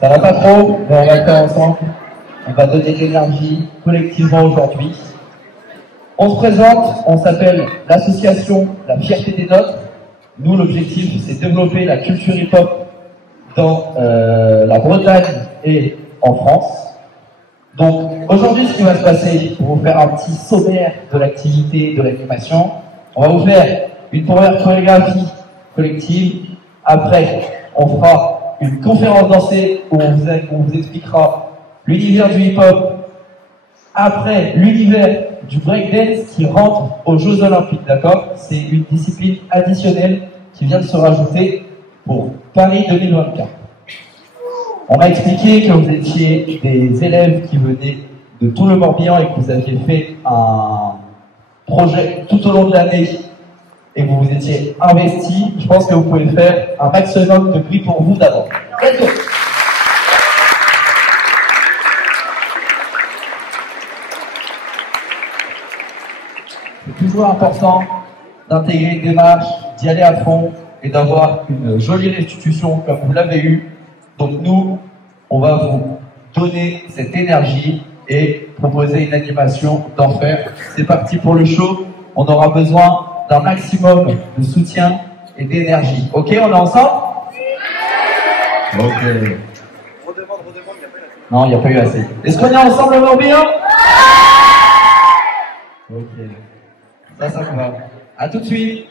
Ça va pas trop, mais on va le faire ensemble. On va donner de l'énergie collectivement aujourd'hui. On se présente, on s'appelle l'association La Fierté des Nôtres. Nous, l'objectif, c'est développer la culture hip-hop dans la Bretagne et en France. Donc, aujourd'hui, ce qui va se passer, pour vous faire un petit sommaire de l'activité, de l'animation, on va vous faire une première chorégraphie collective. Après, on fera une conférence dansée où on vous expliquera l'univers du hip-hop. Après, l'univers du breakdance qui rentre aux Jeux Olympiques, d'accord? C'est une discipline additionnelle qui vient de se rajouter pour Paris 2024. On m'a expliqué que vous étiez des élèves qui venaient de tout le Morbihan et que vous aviez fait un projet tout au long de l'année et que vous vous étiez investi. Je pense que vous pouvez faire un maximum de prix pour vous d'abord. Let's go! C'est toujours important d'intégrer une démarche, d'y aller à fond et d'avoir une jolie restitution comme vous l'avez eu. Donc nous, on va vous donner cette énergie et proposer une animation d'enfer. C'est parti pour le show. On aura besoin d'un maximum de soutien et d'énergie. Ok, on est ensemble? Ok. Non, il n'y a pas eu assez. Est-ce qu'on est ensemble le Morbihan? Ok. Ça va. À tout de suite.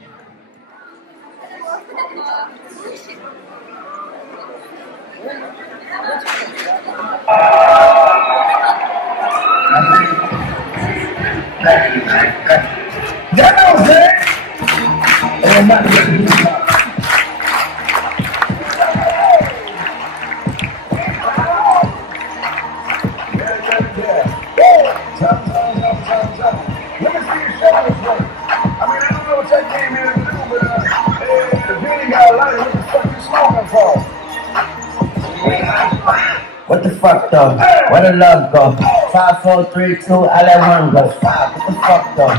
What the fuck though? Where the love go? 5, 4, 3, 2, I let one go. 5, what the fuck though? I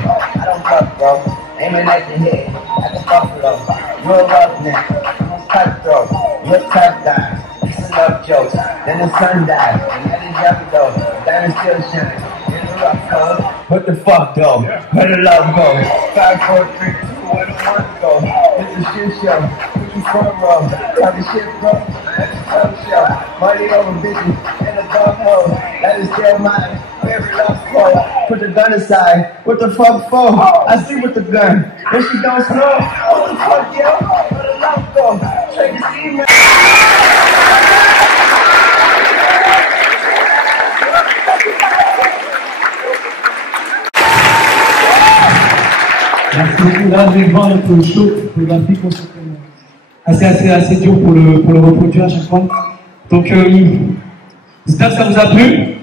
don't fuck bro. Aiming at the head, like a buffalo. You're a roughneck, I'm a cutthroat. You're a tough guy, it's a love joke. Then the sun dies, and that is young though. Diamond still shines, in the rough though. What the fuck though? Where the love go? 5, 4, 3, 2, where the one go? It's a shit show. Front row, talking shit, bro. That's a tough show. Money over bitches in the bum hole. That is still mine. Every love call. Put the gun aside. What the fuck for? I see with the gun. If she don't slow, what the fuck, yo? Where the love go? Check this email. Merci beaucoup. Là, je vais voir notre show photographique assez dur pour le reproduire à chaque fois. Donc, j'espère que ça vous a plu.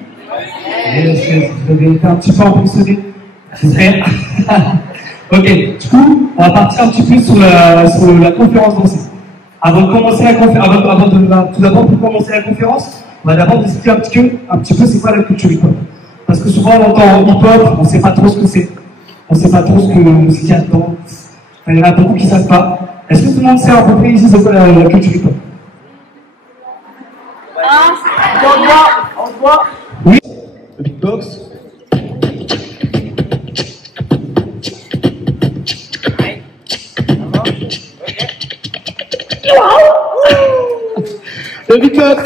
Et vous avez été un petit peu impressionné. J'espère. Ok, du coup, on va partir un petit peu sur la conférence dansée. Avant de commencer la conférence, tout d'abord, pour commencer la conférence, on va d'abord expliquer un petit peu c'est quoi la culture hip-hop. Parce que souvent, on entend hip-hop, on ne sait pas trop ce que c'est. On ne sait pas trop ce qu'il y a dedans. Il y en a beaucoup qui ne savent pas. Est-ce que tout le monde sait à peu près ici c'est quoi la culture hip-hop? On se voit. Oui. Le beatbox. Le beatbox.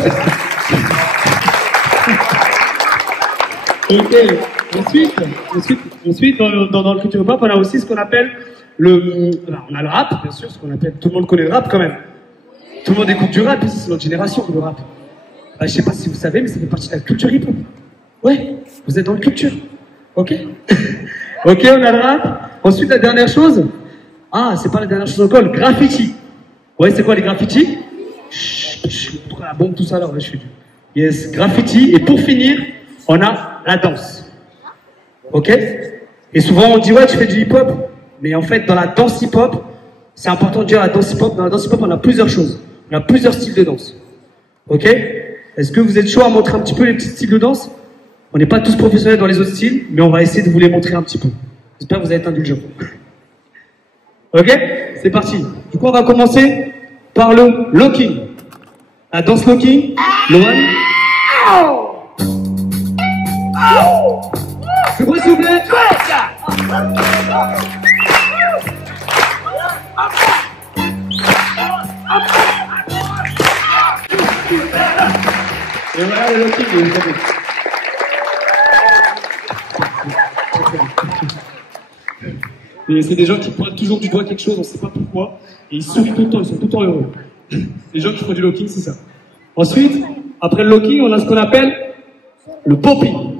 Ok. Ensuite, dans le culture hip-hop, on a aussi ce qu'on appelle on a le rap, bien sûr, ce qu'on appelle, tout le monde connaît le rap quand même. Tout le monde écoute du rap, ici, c'est notre génération, le rap. Je sais pas si vous savez, mais ça fait partie de la culture hip-hop. Ouais, vous êtes dans la culture. Ok. Ok, on a le rap. Ensuite, la dernière chose. Ah, c'est pas la dernière chose encore, le graffiti. Ouais, c'est quoi les graffitis? La bombe, tout ça là, ouais, je suis dur. Yes, graffiti. Et pour finir, on a la danse. Ok. Et souvent, on dit, ouais, tu fais du hip-hop. Mais en fait, dans la danse hip-hop, c'est important de dire la danse hip-hop. Dans la danse hip-hop, on a plusieurs choses. On a plusieurs styles de danse. Ok? Est-ce que vous êtes chaud à montrer un petit peu les petits styles de danse? On n'est pas tous professionnels dans les autres styles, mais on va essayer de vous les montrer un petit peu. J'espère que vous allez être indulgents. Ok? C'est parti. Du coup, on va commencer par le locking. La danse locking, Lohan. Le bruit s'il vous plaît. Et voilà le locking, vous savez. Et c'est des gens qui pointent toujours du doigt quelque chose, on ne sait pas pourquoi, et ils sourient tout le temps, ils sont tout le temps heureux. Les gens qui font du locking, c'est ça. Ensuite, après le locking, on a ce qu'on appelle le popping.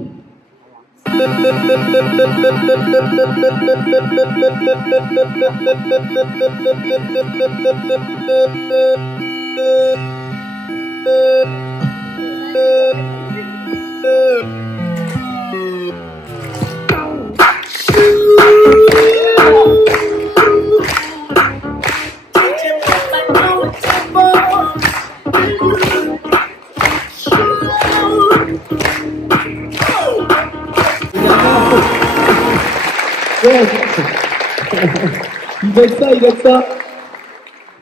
Il va être ça.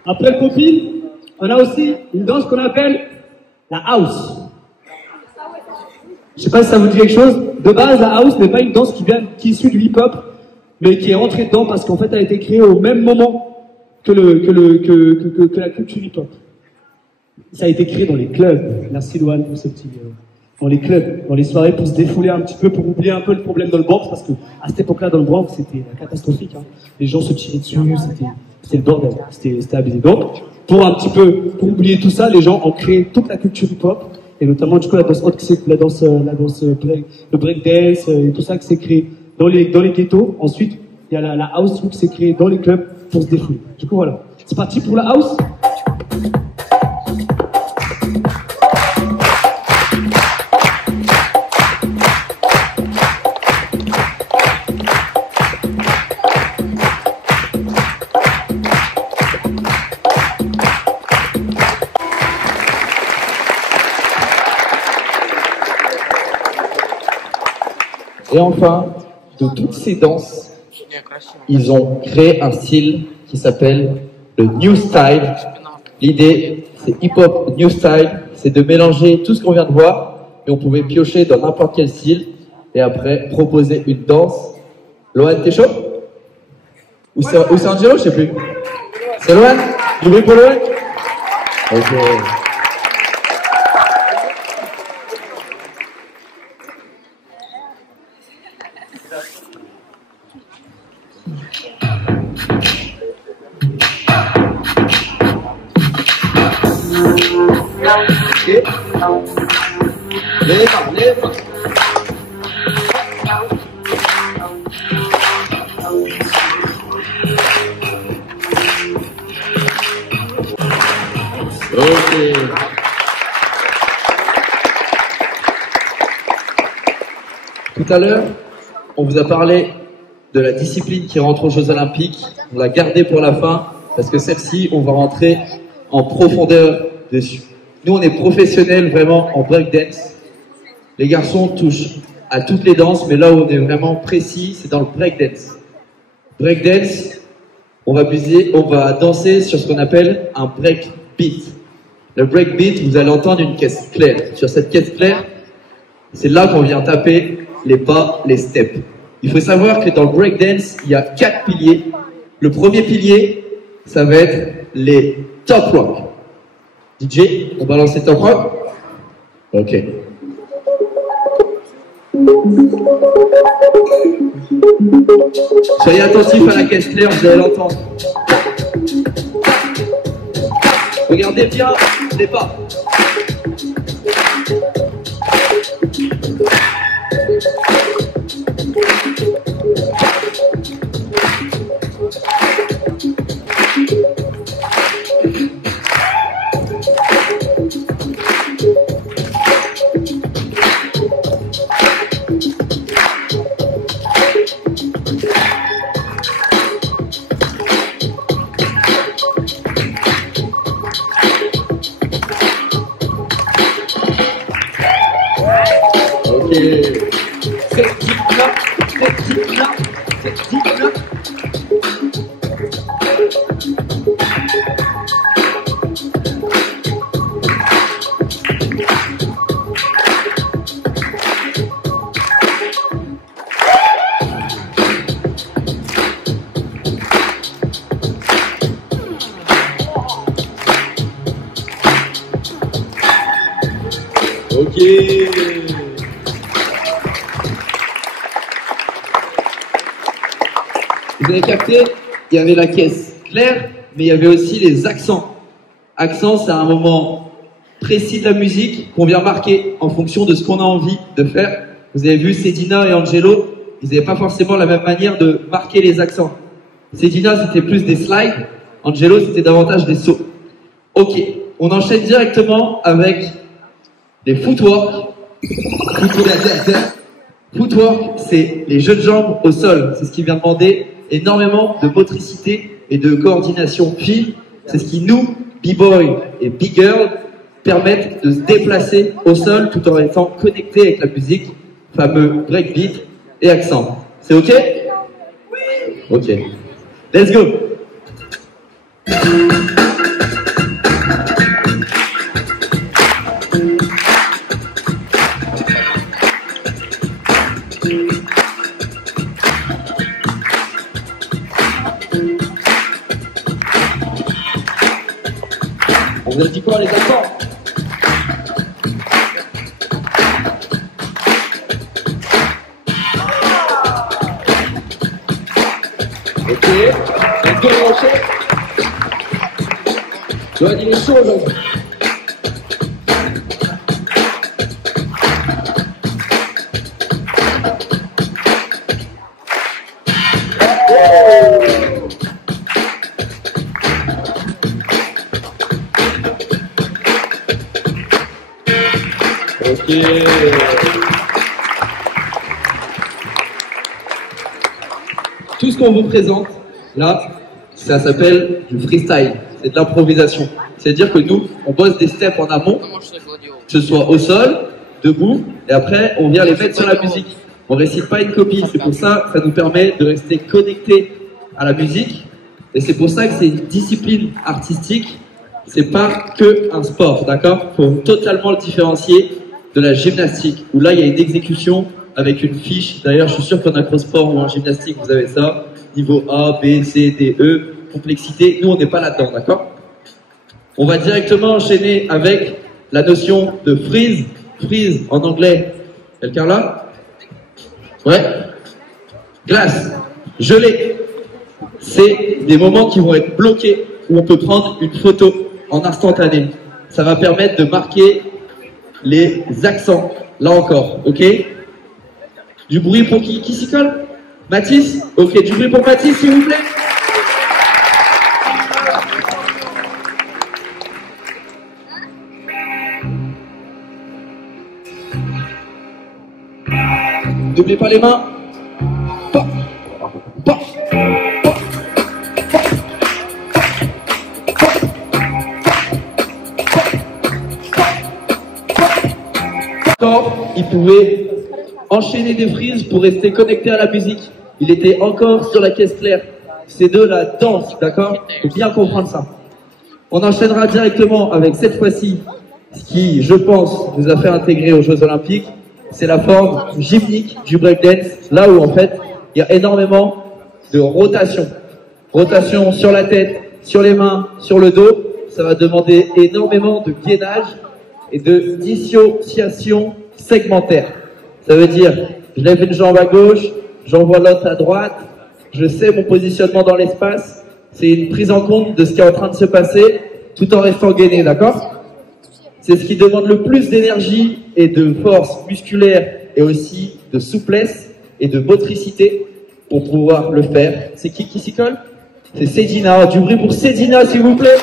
Après le popping, on a aussi une danse qu'on appelle la house. Je sais pas si ça vous dit quelque chose. De base, la house n'est pas une danse qui est issue du hip-hop, mais qui est rentrée dedans parce qu'en fait, elle a été créée au même moment que la culture hip-hop. Ça a été créé dans les clubs. Merci Lohan pour ce petit. Dans les clubs, dans les soirées, pour se défouler un petit peu, pour oublier un peu le problème dans le Bronx, parce que à cette époque-là, dans le Bronx, c'était catastrophique. Hein. Les gens se tiraient dessus, c'était le bordel, c'était abusé. Donc, pour oublier tout ça, les gens ont créé toute la culture hip-hop, et notamment du coup la danse hot, le breakdance, et tout ça qui s'est créé dans les ghettos. Ensuite, il y a la house qui s'est créée dans les clubs pour se défouler. Du coup, voilà. C'est parti pour la house. Et enfin, de toutes ces danses, ils ont créé un style qui s'appelle le New Style. L'idée, c'est hip-hop New Style, c'est de mélanger tout ce qu'on vient de voir, et on pouvait piocher dans n'importe quel style, et après proposer une danse. Lohan, t'es chaud? Ou c'est Angelo, je sais plus. C'est Lohan? Du bruit pour Lohan? Ok. Les mains. Ok. Tout à l'heure, on vous a parlé de la discipline qui rentre aux Jeux Olympiques. On l'a gardée pour la fin parce que celle-ci, on va rentrer en profondeur dessus. Nous, on est professionnels vraiment en breakdance. Les garçons touchent à toutes les danses, mais là où on est vraiment précis, c'est dans le breakdance. Breakdance, on va danser sur ce qu'on appelle un breakbeat. Le breakbeat, vous allez entendre une caisse claire. Sur cette caisse claire, c'est là qu'on vient taper les pas, les steps. Il faut savoir que dans le breakdance, il y a 4 piliers. Le premier pilier, ça va être les top rock. DJ, on balance les top rock? Ok. Soyez attentifs à la caisse claire, vous allez l'entendre. Regardez bien les pas. Ok. Vous avez capté? Il y avait la caisse claire, mais il y avait aussi les accents. Accent, c'est un moment précis de la musique qu'on vient marquer en fonction de ce qu'on a envie de faire. Vous avez vu Sedina et Angelo, ils n'avaient pas forcément la même manière de marquer les accents. Sedina, c'était plus des slides. Angelo, c'était davantage des sauts. Ok, on enchaîne directement avec les footwork. Footwork, c'est les jeux de jambes au sol. C'est ce qui vient demander énormément de motricité et de coordination fine. C'est ce qui nous, B-boy et B-girl, permettent de se déplacer au sol tout en étant connectés avec la musique, fameux breakbeat et accent. C'est ok? Ok. Let's go! On vous a dit quoi les enfants? Ok, let's go Rocher. Joanne, il est chaud aujourd'hui. Ok. Tout ce qu'on vous présente, là, ça s'appelle du freestyle. C'est de l'improvisation. C'est-à-dire que nous, on bosse des steps en amont, que ce soit au sol, debout, et après, on vient les mettre sur la musique. On récite pas une copie. C'est pour ça que ça nous permet de rester connectés à la musique. Et c'est pour ça que c'est une discipline artistique. C'est pas que un sport, d'accord? Faut totalement le différencier de la gymnastique, où là, il y a une exécution avec une fiche. D'ailleurs, je suis sûr qu'en acrosport ou en gymnastique, vous avez ça. Niveau A, B, C, D, E, complexité. Nous, on n'est pas là-dedans, d'accord? On va directement enchaîner avec la notion de freeze. Freeze, en anglais. Quelqu'un là? Ouais. Glace. Gelée. C'est des moments qui vont être bloqués, où on peut prendre une photo en instantané. Ça va permettre de marquer les accents, là encore, ok? Du bruit pour qui s'y colle? Mathis? Ok, du bruit pour Mathis, s'il vous plaît. N'oubliez pas les mains. Pop, pop, il pouvait enchaîner des frises pour rester connecté à la musique. Il était encore sur la caisse claire. C'est de la danse, d'accord? Faut bien comprendre ça. On enchaînera directement avec cette fois-ci, ce qui, je pense, nous a fait intégrer aux Jeux Olympiques. C'est la forme gymnique du breakdance, là où en fait, il y a énormément de rotation. Rotation sur la tête, sur les mains, sur le dos. Ça va demander énormément de gainage et de dissociation segmentaire. Ça veut dire, je lève une jambe à gauche, j'envoie l'autre à droite, je sais mon positionnement dans l'espace. C'est une prise en compte de ce qui est en train de se passer, tout en restant gainé, d'accord? C'est ce qui demande le plus d'énergie et de force musculaire et aussi de souplesse et de motricité pour pouvoir le faire. C'est qui s'y colle? C'est Sedina. Du bruit pour Sedina, s'il vous plaît.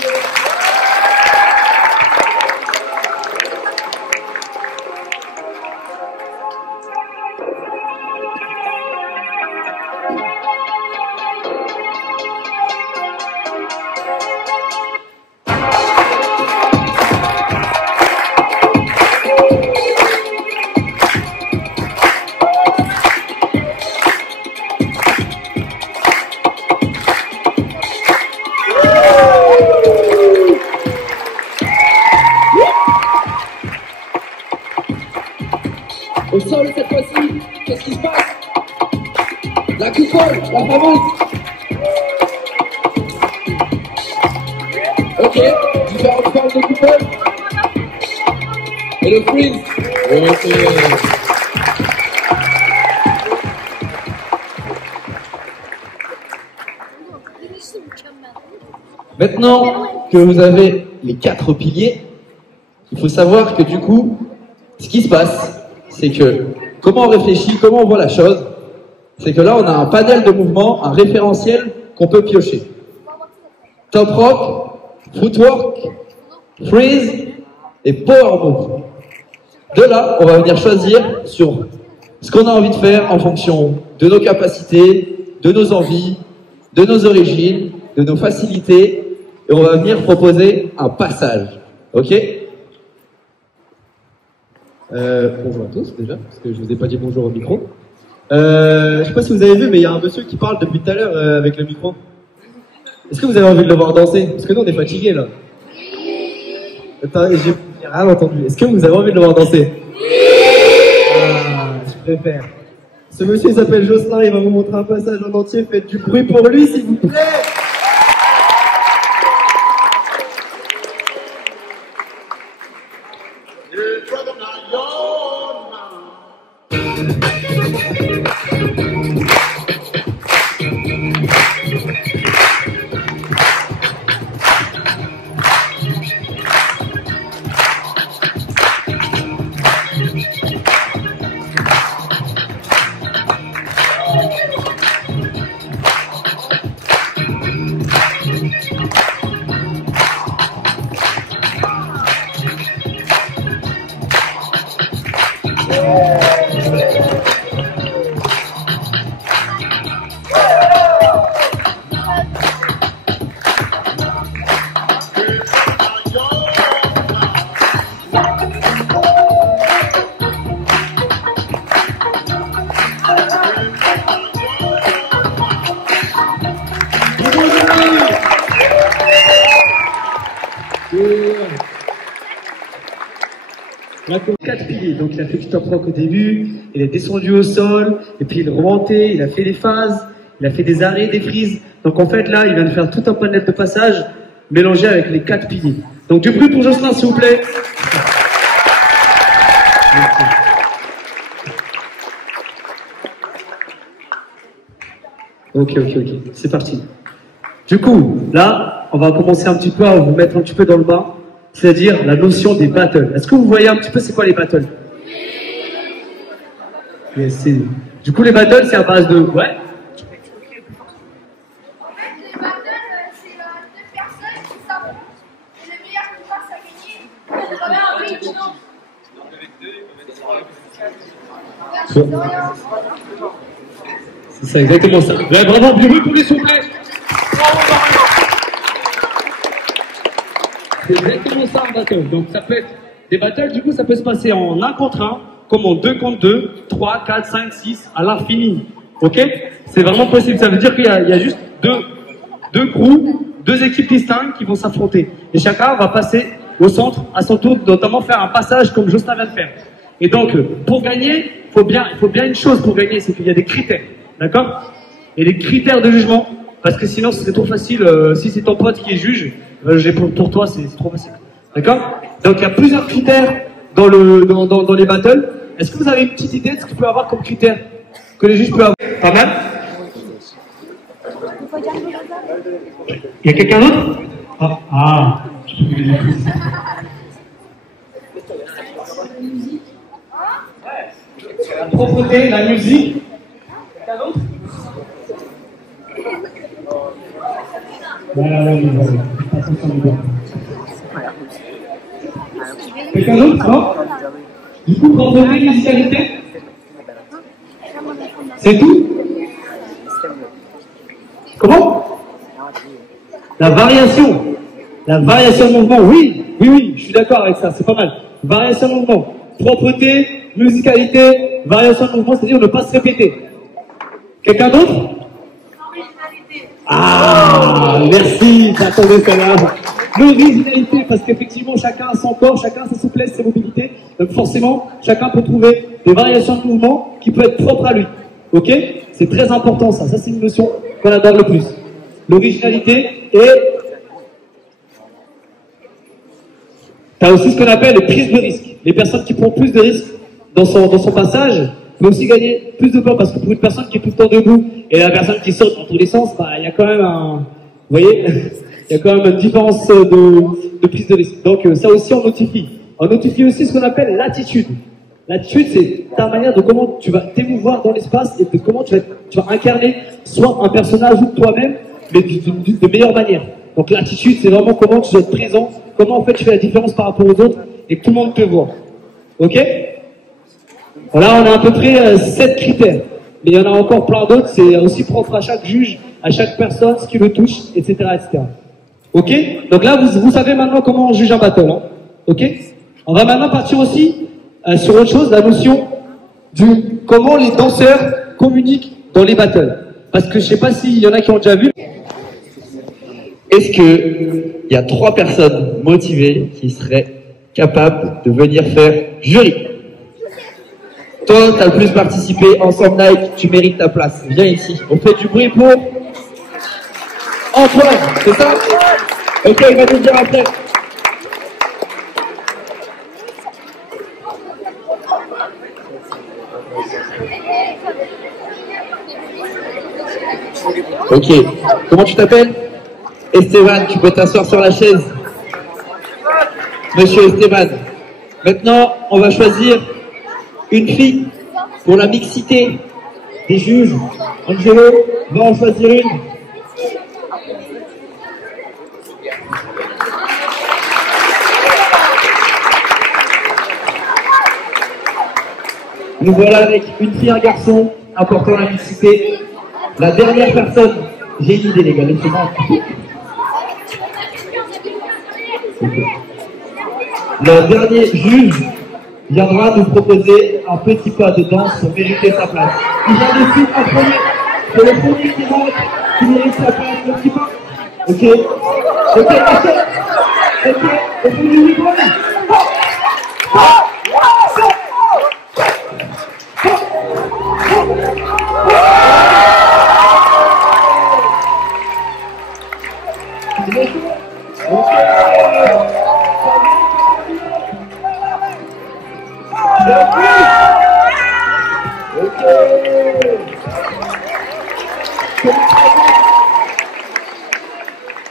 Au sol cette fois-ci, qu'est-ce qui se passe? La coupole, la fameuse. Ok, différentes formes de coupole. Et le freeze, Maintenant que vous avez les 4 piliers, il faut savoir que du coup, ce qui se passe, c'est que comment on réfléchit, comment on voit la chose, c'est que là on a un panel de mouvements, un référentiel qu'on peut piocher. Top rock, footwork, freeze et power move. De là, on va venir choisir sur ce qu'on a envie de faire en fonction de nos capacités, de nos envies, de nos origines, de nos facilités, et on va venir proposer un passage. Ok? Bonjour à tous déjà, parce que je vous ai pas dit bonjour au micro. Je sais pas si vous avez vu, mais il y a un monsieur qui parle depuis tout à l'heure avec le micro. Est-ce que vous avez envie de le voir danser? Parce que nous on est fatigués là. Attends, j'ai rien entendu. Est-ce que vous avez envie de le voir danser? Ah, je préfère. Ce monsieur il s'appelle Jocelyn, il va vous montrer un passage en entier. Faites du bruit pour lui s'il vous plaît. On a 4 piliers, donc il a fait du top rock au début, il est descendu au sol, et puis il est remonté, il a fait des phases, il a fait des arrêts, des frises. Donc en fait là, il vient de faire tout un panel de passage mélangé avec les 4 piliers. Donc du bruit pour Jocelyn s'il vous plaît. Ok, c'est parti. Du coup, là, on va commencer un petit peu à vous mettre un petit peu dans le bain, c'est-à-dire la notion des battles. Est-ce que vous voyez un petit peu c'est quoi les battles? Yes, du coup, les battles, c'est à base de... Ouais. En fait, les battles, c'est deux personnes qui s'affrontent et le meilleur qui passe à gagner. C'est ça, exactement ça. Ouais, bravo, du bruit pour les soufflets. C'est exactement ça un battle. Donc ça peut être des battles, du coup ça peut se passer en 1 contre 1, comme en 2 contre 2, 3, 4, 5, 6, à l'infini. Ok? C'est vraiment possible. Ça veut dire qu'il y a juste deux crews, 2 équipes distinctes qui vont s'affronter. Et chacun va passer au centre à son tour, notamment faire un passage comme Jocelyn vient de faire. Et donc, pour gagner, il faut bien une chose pour gagner, c'est qu'il y a des critères. D'accord? Et les critères de jugement, parce que sinon ce serait trop facile, si c'est ton pote qui est juge, pour toi c'est trop facile. D'accord? Donc il y a plusieurs critères dans les battles. Est-ce que vous avez une petite idée de ce qu'il peut y avoir comme critères que les juges peuvent avoir? Pas mal? Il y a quelqu'un d'autre? Ah. La propreté, la musique. Quelqu'un d'autre? Voilà. Quelqu'un d'autre? Non? Du coup, propreté, musicalité? C'est tout? Comment? La variation de mouvement, oui, je suis d'accord avec ça, c'est pas mal. Variation de mouvement, propreté, musicalité, variation de mouvement, c'est-à-dire ne pas se répéter. Quelqu'un d'autre? Ah, merci, j'attendais celle-là. L'originalité, parce qu'effectivement, chacun a son corps, chacun a sa souplesse, sa mobilité. Donc forcément, chacun peut trouver des variations de mouvement qui peuvent être propres à lui. Ok? C'est très important ça. Ça, c'est une notion qu'on adore le plus. L'originalité et... T'as aussi ce qu'on appelle les prises de risque. Les personnes qui prennent plus de risques dans son passage peut aussi gagner plus de points parce que pour une personne qui est tout le temps debout et la personne qui saute dans tous les sens, bah, il y a quand même vous voyez, il y a quand même une différence de prise de risque. Donc ça aussi on notifie. On notifie aussi ce qu'on appelle l'attitude. L'attitude, c'est ta manière de comment tu vas t'émouvoir dans l'espace et de comment tu vas incarner soit un personnage ou toi-même, mais de meilleure manière. Donc l'attitude, c'est vraiment comment tu dois être présent, comment en fait tu fais la différence par rapport aux autres et que tout le monde te voit. Ok? Voilà, on a à peu près 7 critères. Mais il y en a encore plein d'autres, c'est aussi propre à chaque juge, à chaque personne, ce qui le touche, etc. etc. Ok? Donc là, vous savez maintenant comment on juge un battle. Hein? Ok? On va maintenant partir aussi sur autre chose, la notion du comment les danseurs communiquent dans les battles. Parce que je sais pas s'il y en a qui ont déjà vu. Est-ce que il y a 3 personnes motivées qui seraient capables de venir faire jury? Toi, t'as le plus participé, ensemble Nike, tu mérites ta place. Viens ici. On fait du bruit pour Antoine, c'est ça? Ok, il va nous dire après. Ok, comment tu t'appelles? Esteban, tu peux t'asseoir sur la chaise. Monsieur Esteban. Maintenant, on va choisir une fille pour la mixité des juges. Angelo, va en choisir une. Nous voilà avec une fille et un garçon apportant la mixité. La dernière personne, j'ai une idée les gars, laissez-moi. Le dernier juge viendra nous proposer un petit pas de danse pour mériter sa place. Il vient de suite en premier. C'est le premier qui rentre, qui mérite sa place, le petit pas. Ok. Ok, ok. Ok, au bout du micro.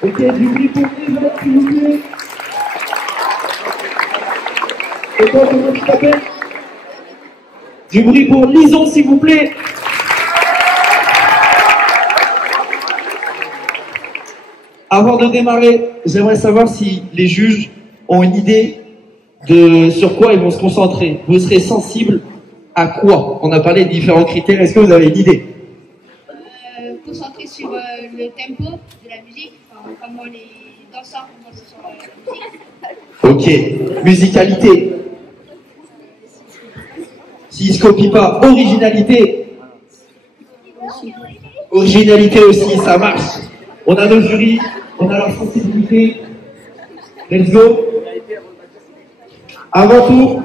Ok, du bruit pour les autres, s'il vous plaît. Et toi, comment tu t'appelles? Du bruit pour Lison, s'il vous plaît. Avant de démarrer, j'aimerais savoir si les juges ont une idée de sur quoi ils vont se concentrer. Vous serez sensible à quoi? On a parlé de différents critères. Est-ce que vous avez une idée? Concentré sur le tempo de la musique, enfin, comment les danseurs vont danser sur la musique. Ok. Musicalité. S'ils se copient pas, originalité. Originalité aussi, ça marche. On a nos jurys, on a leur sensibilité. Let's go. Avant tout,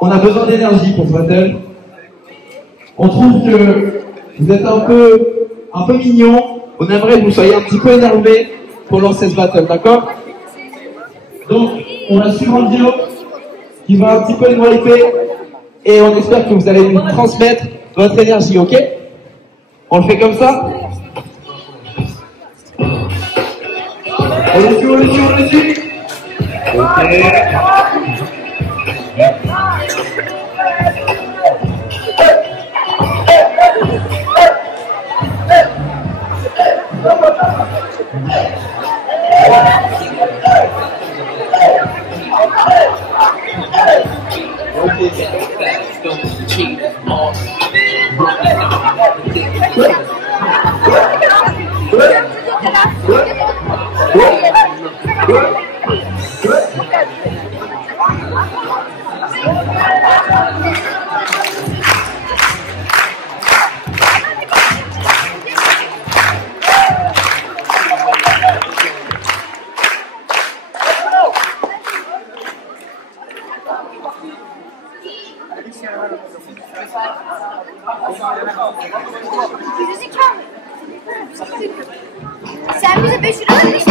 on a besoin d'énergie pour ce battle. On trouve que vous êtes un peu mignon. On aimerait que vous soyez un petit peu énervés pour lancer ce battle, d'accord? Donc, on va suivre un duo qui va un petit peu nous hyper et on espère que vous allez nous transmettre votre énergie, ok? On le fait comme ça? On le suit, on le suit, on le suit. Ok.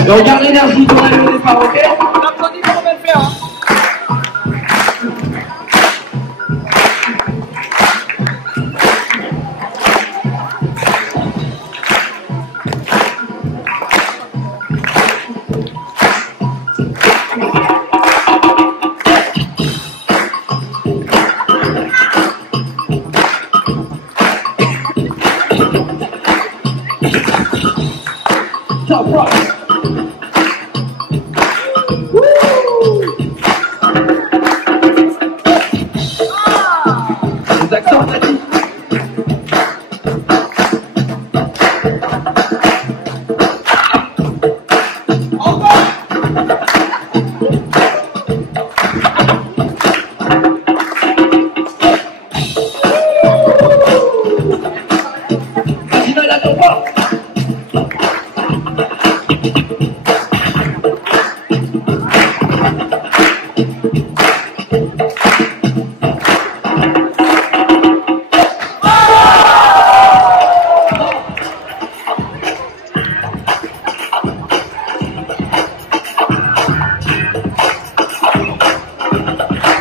Donc garde l'énergie qu'on a eu au départ, ok? On applaudit comme on va le faire. top rock. Les accents, on a dit.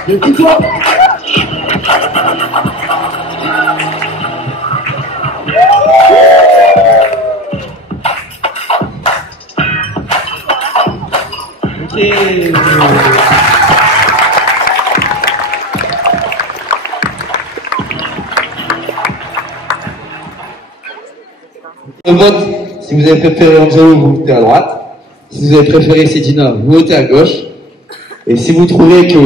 Depuis toi. Ok. Le vote, si vous avez préféré Angelo, vous votez à droite. Si vous avez préféré Sedina, vous votez à gauche. Et si vous trouvez qu'il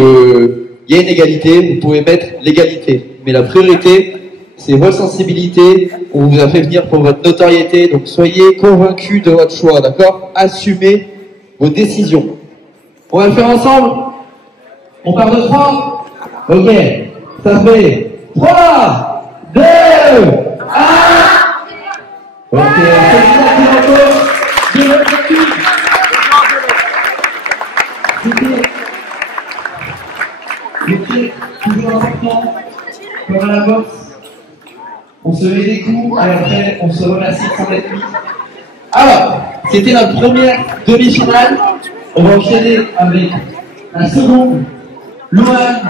y a une égalité, vous pouvez mettre l'égalité. Mais la priorité, c'est votre sensibilité. On vous a fait venir pour votre notoriété. Donc soyez convaincus de votre choix, d'accord? Assumez vos décisions. On va le faire ensemble. On part de 3. Ok. Ça fait 3, 2, 1. Ok. C'était toujours important, comme à la boxe. On se met des coups et après on se remercie de s'en être mis. Alors, c'était la première demi-finale. On va enchaîner avec la seconde. Luan